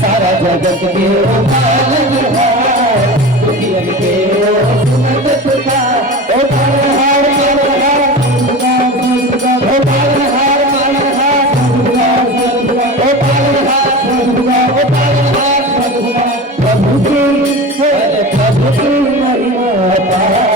सारा जगत के पालन हार दुखियन के सुनत पुकार ओ पालनहार प्रभु की महिमा अपार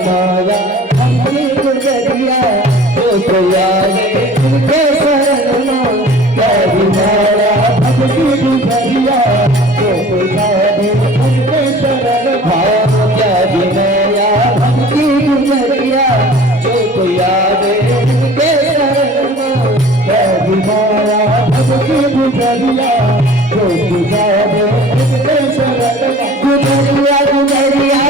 माया हमने गुजरिया जो कोयाले उनके शरण में तेरी माया हमने गुजरिया जो कोयाले उनके शरण में तेरी माया हमने गुजरिया जो कोयाले उनके शरण में तेरी माया हमने गुजरिया जो कोयाले उनके शरण में गुजरिया गुजरिया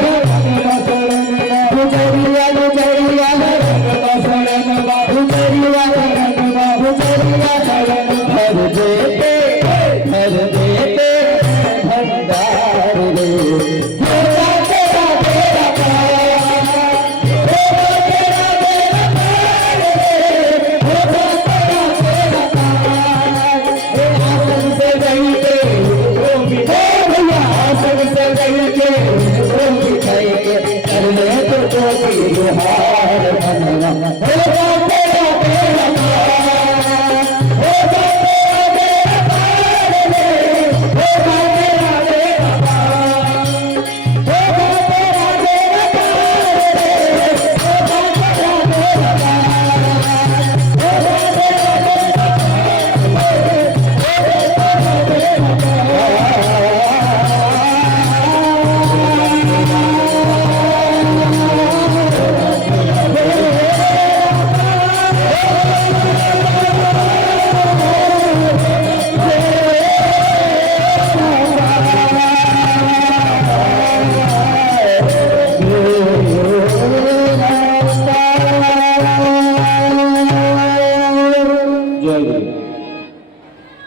जय